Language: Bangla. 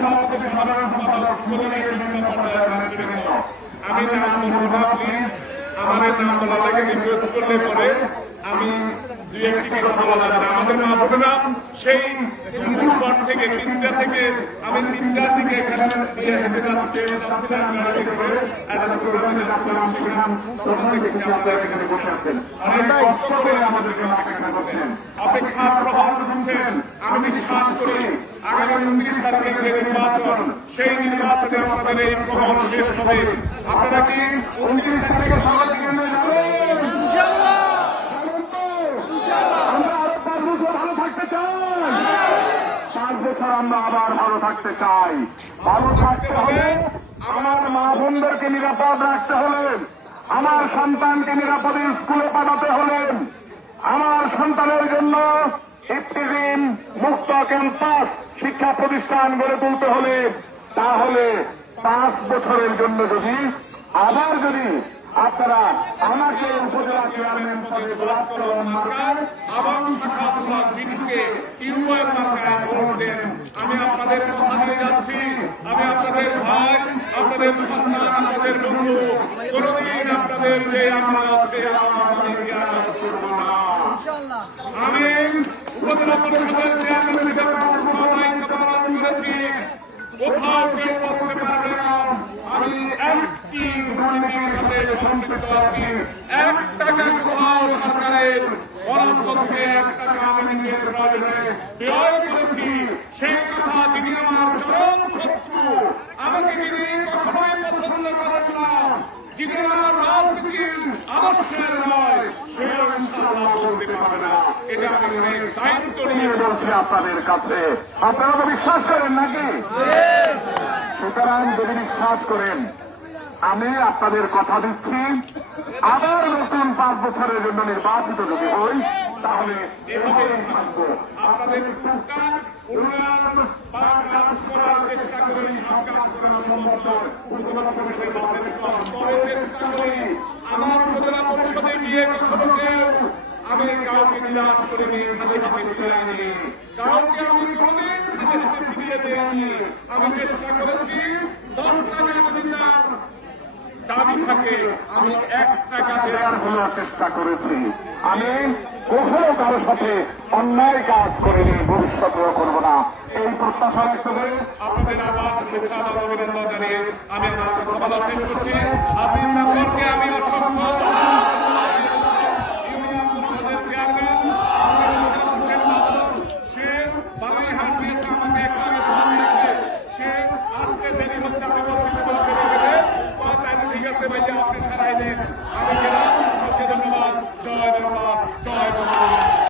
সমাবেশের সাধারণ সম্পাদক সুদনের বিভিন্ন পর্যায়ের নেতৃবৃন্দ। আমি নাজমুল হাসিন আমাদের নাম বলা লাগে রিকোয়েস্ট করলে পরে আমাদের সেই করে অপেক্ষা আমি বিশ্বাস করি, আগামী উনত্রিশ নির্বাচন, সেই নির্বাচনে আপনাদের এই শেষ হবে। আপনারা কি উনত্রিশ তারিখে সকাল থেকে যাবেন আমরা আরও পাঁচ বছর ভালো থাকতে চাই পাঁচ বছর আমরা আবার ভালো থাকতে চাই। ভালো থাকতে হলে আমার মা বোনদেরকে নিরাপদ রাখতে হলে, আমার সন্তানকে নিরাপদে স্কুলে পাঠাতে হলে, আমার সন্তানের জন্য ইফতিজিম মুক্ত ক্যাম্পাস শিক্ষা প্রতিষ্ঠান গড়ে তুলতে হলে, তাহলে পাঁচ বছরের জন্য যদি, আবার যদি আপনারা আমাকে উপজেলা চেয়ারম্যান পদে গোলাপ কলম মার্কায় আবার শাখাতুল্লাহ বিশুকে ইউএর মার্কায় ভোট দেন আমি আপনাদের কথা দিয়ে যাচ্ছি আমি ভাই আপনাদের সন্তান আপনাদের বন্ধু কোনদিন আপনাদের যে আমরা আছে আমরা জ্ঞান করব না। আমি উপজেলা পরিষদের চেয়ারম্যান হিসেবে বারণ করেছি কোথাও কেউ বলতে পারবে না। আমি একটি দুর্নীতির সাথে সম্পৃক্ত আছি। এক টাকা কোথাও সরকারের বরাদ্দ এক টাকা আমি নিজের প্রয়োজনে ব্যয় করেছি। সেই কথা যিনি আমার চরম শত্রু আমাকে যিনি কখনোই পছন্দ করেন না যিনি আমার রাজনীতির আদর্শের নয় সেও ইনশাআল্লাহ বলতে পারবে না এটা আমি দায়িত্ব নিয়ে বলছি আপনাদের কাছে। আপনারা তো বিশ্বাস করেন নাকি? সুতরাং যদি বিশ্বাস করেন, আমি আপনাদের কথা দিচ্ছি। আবার নতুন পাঁচ বছরের জন্য নির্বাচিত যদি হই, তাহলে এভাবেই থাকব। আপনাদের উন্নয়ন বা কাজ করার চেষ্টা করি সব কাজ করা সম্ভব নয় উপজেলা পরিষদের চেষ্টা করি আমার উপজেলা পরিষদে গিয়ে কখনো আমি কাউকে নিরাশ করিনি খালি হাতে ফিরাইনি কাউকে আমি কোনোদিন খালি হাতে ফিরিয়ে দেয়নি আমি চেষ্টা করেছি দশ টাকা যদি তার দাবি থাকে আমি এক টাকা দেওয়ার হলো চেষ্টা করেছি। আমি কখনো কারোর সাথে অন্যায় কাজ করিনি ভবিষ্যতেও করব না। এই প্রত্যাশা করে আপনাদের আবার শুভেচ্ছা অভিনন্দন জানিয়ে আমি আমার কথা বলা শেষ করছি আসিম মেম্বারকে আমি অসংখ্য ইউনিয়ন পরিষদের চেয়ারম্যান সে বাগুইহাট দিয়েছে আমাকে এখানে ফোন দিয়েছে সে আজকে দেরি হচ্ছে আমি বলছি তোমাকে রেখে দে। ও তাহলে ঠিক আছে ভাইয়া আপনি সারাই দেন